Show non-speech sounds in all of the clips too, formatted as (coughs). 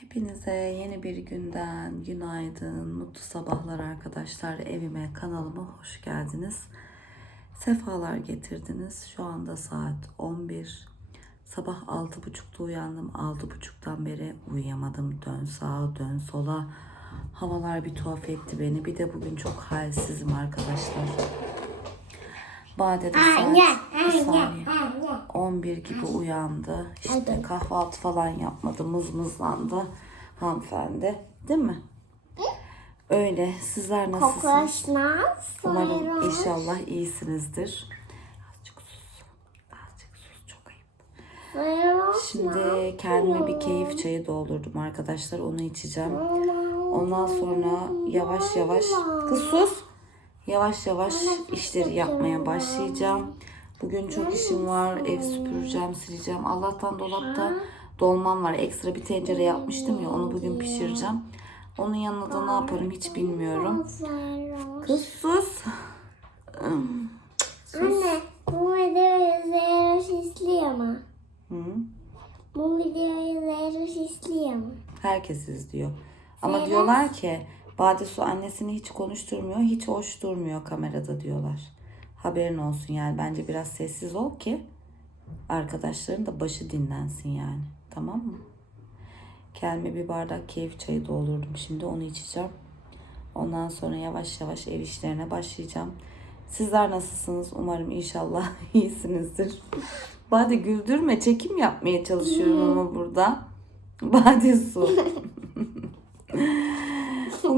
Hepinize yeni bir günden günaydın, mutlu sabahlar arkadaşlar. Evime, kanalıma hoş geldiniz. Sefalar getirdiniz. Şu anda saat 11. Sabah 6.30'da uyandım. 6.30'dan beri uyuyamadım. Dön sağa, dön sola. Havalar bir tuhaf etti beni. Bir de bugün çok halsizim arkadaşlar. Bade de saat bir saniye. 11 gibi uyandı. İşte kahvaltı falan yapmadı. Mızmızlandı hanımefendi. Değil mi? Öyle. Sizler nasılsınız? Umarım inşallah iyisinizdir. Azıcık sus. Azıcık sus. Çok ayıp. Şimdi kendime bir keyif çayı doldurdum arkadaşlar. Onu içeceğim. Ondan sonra yavaş yavaş kız sus. Yavaş yavaş işleri yapmaya başlayacağım. Bugün çok işim var. Ev süpüreceğim, sileceğim. Allah'tan dolapta dolmam var. Ekstra bir tencere yapmıştım ya. Onu bugün pişireceğim. Onun yanına da ne yaparım hiç bilmiyorum. Kız sus. (sniffs) Anne bu videoyu Zeyroş izliyor mu? Hı? Bu videoyu Zeyroş izliyor mu? Herkes izliyor. Ama diyorlar ki Bade Su annesini hiç konuşturmuyor, hiç hoş durmuyor kamerada diyorlar. Haberin olsun yani bence biraz sessiz ol ki arkadaşların da başı dinlensin yani. Tamam mı? Kendime bir bardak keyif çayı doldurdum şimdi onu içeceğim. Ondan sonra yavaş yavaş ev işlerine başlayacağım. Sizler nasılsınız? Umarım inşallah (laughs) iyisinizdir. Bade güldürme. Çekim yapmaya çalışıyorum ama burada. Bade su. (laughs)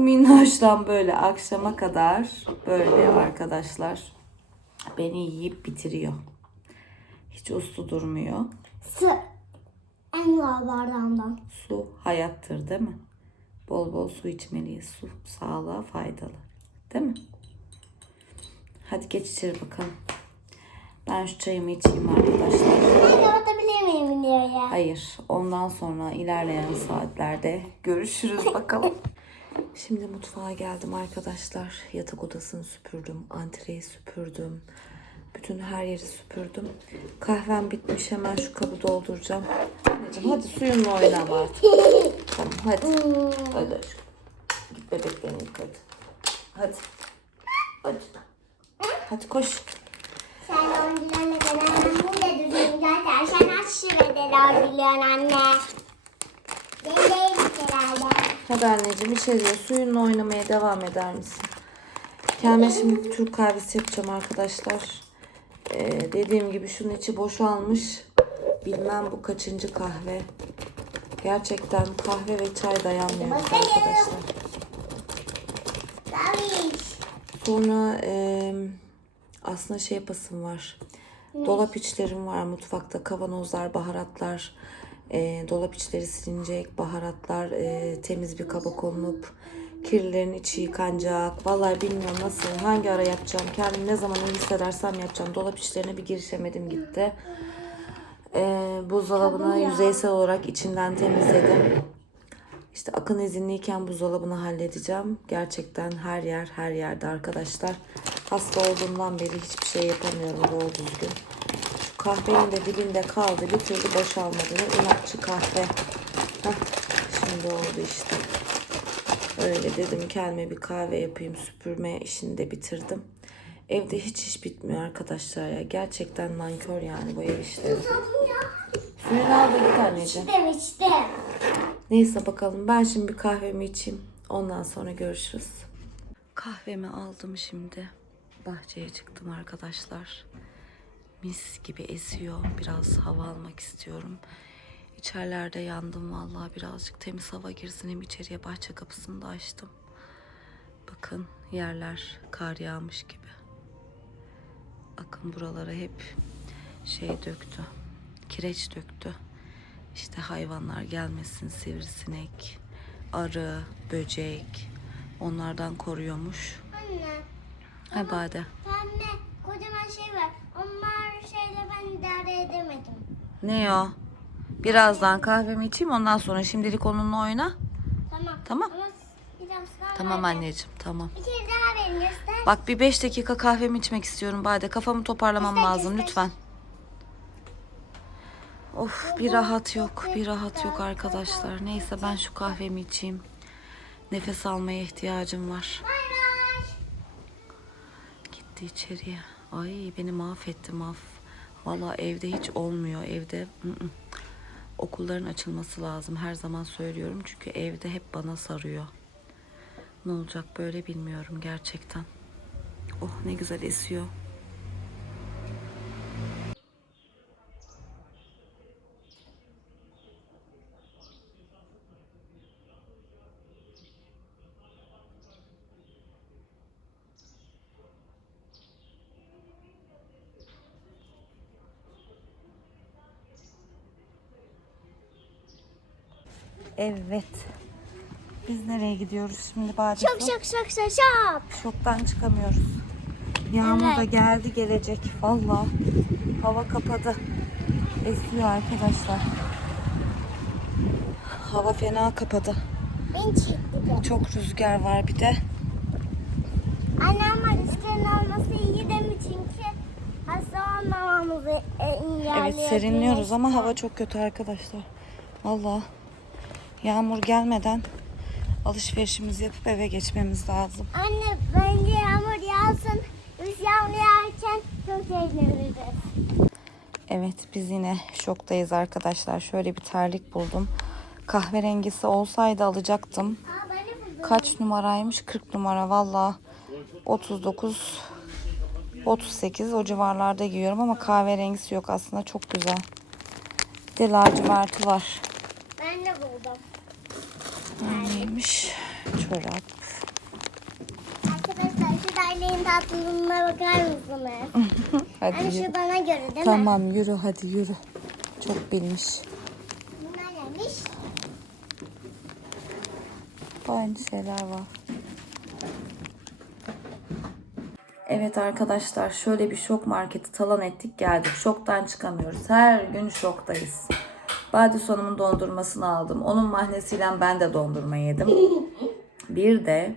Minnoştan böyle akşama kadar böyle arkadaşlar beni yiyip bitiriyor. Hiç uslu durmuyor. Su. En bardağımdan. Su hayattır değil mi? Bol bol su içmeliyiz. Su sağlığa faydalı. Değil mi? Hadi geç içeri bakalım. Ben şu çayımı içeyim arkadaşlar. Ben kapatabilir miyim videoyu? Hayır. Ondan sonra ilerleyen saatlerde görüşürüz bakalım. (laughs) Şimdi mutfağa geldim arkadaşlar. Yatak odasını süpürdüm. Antreyi süpürdüm. Bütün her yeri süpürdüm. Kahvem bitmiş. Hemen şu kabı dolduracağım. Anneciğim hadi suyunla oyna bari. Tamam hadi. Hadi aşkım. Git bebeklerini yık hadi. Hadi. Hadi. Hadi koş. Sen oyuncularla beraber burada durayım zaten. Sen aç şurada oynuyorsun anne. Deneyim herhalde. Hadi anneciğim içeriye suyunla oynamaya devam eder misin? Kendime şimdi Türk kahvesi yapacağım arkadaşlar. Ee, dediğim gibi şunun içi boşalmış. Bilmem bu kaçıncı kahve. Gerçekten kahve ve çay dayanmıyor arkadaşlar. Sonra e, aslında şey yapasım var. Dolap içlerim var mutfakta. Kavanozlar, baharatlar. E, dolap içleri silinecek. Baharatlar e, temiz bir kaba konulup kirlilerin içi yıkanacak. Vallahi bilmiyorum nasıl, hangi ara yapacağım. Kendimi ne zaman iyi hissedersem yapacağım. Dolap içlerine bir girişemedim gitti. E, buzdolabını yüzeysel olarak içinden temizledim. İşte akın izinliyken buzdolabını halledeceğim. Gerçekten her yer her yerde arkadaşlar. Hasta olduğumdan beri hiçbir şey yapamıyorum doğru düzgün. Kahvenin de dibinde kaldı. Bir türlü boşalmadı. Ne inatçı kahve. Heh, şimdi oldu işte. Öyle dedim kendime bir kahve yapayım. Süpürme işini de bitirdim. Evde hiç iş bitmiyor arkadaşlar ya. Gerçekten nankör yani bu ev işleri. Suyunu al da git anneciğim. İçtim içtim. Neyse bakalım ben şimdi bir kahvemi içeyim. Ondan sonra görüşürüz. Kahvemi aldım şimdi. Bahçeye çıktım arkadaşlar. Mis gibi esiyor. Biraz hava almak istiyorum. İçerilerde yandım vallahi birazcık temiz hava girsin. Hem içeriye bahçe kapısını da açtım. Bakın yerler kar yağmış gibi. Akın buralara hep şey döktü. Kireç döktü. İşte hayvanlar gelmesin sivrisinek, arı, böcek onlardan koruyormuş. Anne. Ha Bade. Anne kocaman şey var. Onlar şeyle ben idare edemedim. Ne o? Birazdan kahvemi içeyim ondan sonra şimdilik onunla oyna. Tamam. Tamam. Ama biraz daha Tamam anneciğim tamam. Bir kere daha verin göster. Bak bir beş dakika kahvemi içmek istiyorum Bade. Kafamı toparlamam Göster, lazım göster. lütfen. Of bir rahat yok, bir rahat yok arkadaşlar. Neyse ben şu kahvemi içeyim. Nefes almaya ihtiyacım var. Bay. Gitti içeriye. Ay beni mahvetti maf. Valla evde hiç olmuyor. Evde ı-ı. okulların açılması lazım. Her zaman söylüyorum. Çünkü evde hep bana sarıyor. Ne olacak böyle bilmiyorum gerçekten. Oh ne güzel esiyor. Evet. Biz nereye gidiyoruz şimdi Bade? Şok şok şok şok şok. Şoktan çıkamıyoruz. Yağmur da Evet. geldi gelecek. Valla hava kapadı. Esiyor arkadaşlar. Hava fena kapadı. De. Çok rüzgar var bir de. Annem var rüzgarın olması iyi değil mi? Çünkü hasta olmamamızı engelliyor. Evet serinliyoruz ama hava çok kötü arkadaşlar. Valla yağmur gelmeden alışverişimizi yapıp eve geçmemiz lazım. Anne bence yağmur yağsın. Biz yağmur yağarken çok eğleniriz. Evet biz yine şoktayız arkadaşlar. Şöyle bir terlik buldum. Kahverengisi olsaydı alacaktım. Aa. Kaç numaraymış? 40 numara valla. 39 38 o civarlarda giyiyorum ama kahverengisi yok aslında çok güzel. Bir de laciverti var. Ben de buldum. Neymiş? Çorap. Arkadaşlar şu derneğin tatlılığına bakar mısınız? (laughs) Hadi yürü. şu bana göre değil mi? Tamam yürü hadi yürü. Çok bilmiş. Bunlar neymiş? Aynı şeyler var. Evet arkadaşlar şöyle bir şok marketi talan ettik geldik. Şoktan çıkamıyoruz. Her gün şoktayız. Badi Sonum'un dondurmasını aldım. Onun mahnesiyle ben de dondurma yedim. Bir de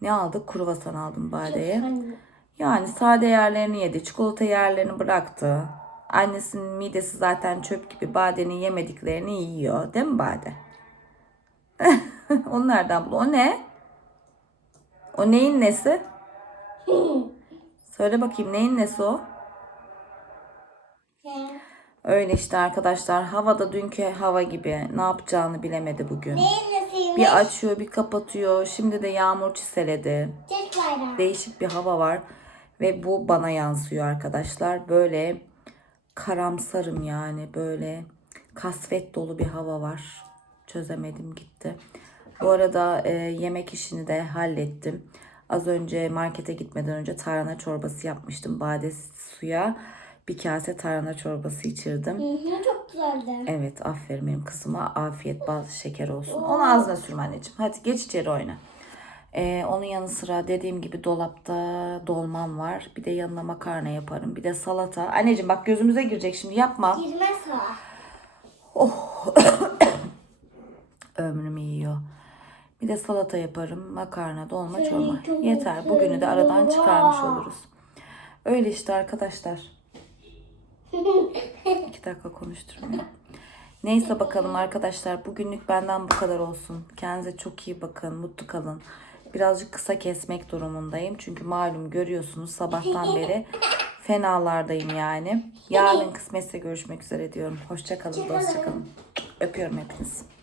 ne aldık? Kruvasan aldım Bade'ye. Yani sade yerlerini yedi. Çikolata yerlerini bıraktı. Annesinin midesi zaten çöp gibi Bade'nin yemediklerini yiyor. Değil mi Bade? (laughs) o nereden bul? O ne? O neyin nesi? (laughs) Söyle bakayım neyin nesi o? Öyle işte arkadaşlar. Havada dünkü hava gibi. Ne yapacağını bilemedi bugün. Neyin? Bir açıyor bir kapatıyor. Şimdi de yağmur çiseledi. Değişik bir hava var. Ve bu bana yansıyor arkadaşlar. Böyle karamsarım yani. Böyle kasvet dolu bir hava var. Çözemedim gitti. Bu arada e, yemek işini de hallettim. Az önce markete gitmeden önce tarhana çorbası yapmıştım. Bade suya bir kase tarhana çorbası içirdim. Hı hı, çok güzeldi. Evet aferin benim kızıma afiyet bal şeker olsun. Onu ağzına sürme anneciğim. Hadi geç içeri oyna. Ee, onun yanı sıra dediğim gibi dolapta dolmam var. Bir de yanına makarna yaparım. Bir de salata. Anneciğim bak gözümüze girecek şimdi yapma. Girmez o. (coughs) Ömrümü yiyor. Bir de salata yaparım. Makarna, dolma, çorba. Yeter. Bugünü de aradan çıkarmış oluruz. Öyle işte arkadaşlar. İki dakika konuşturmuyor. Neyse bakalım arkadaşlar. Bugünlük benden bu kadar olsun. Kendinize çok iyi bakın. Mutlu kalın. Birazcık kısa kesmek durumundayım. Çünkü malum görüyorsunuz sabahtan beri fenalardayım yani. Yarın kısmetse görüşmek üzere diyorum. Hoşça kalın, dostça kalın. Öpüyorum hepinizi.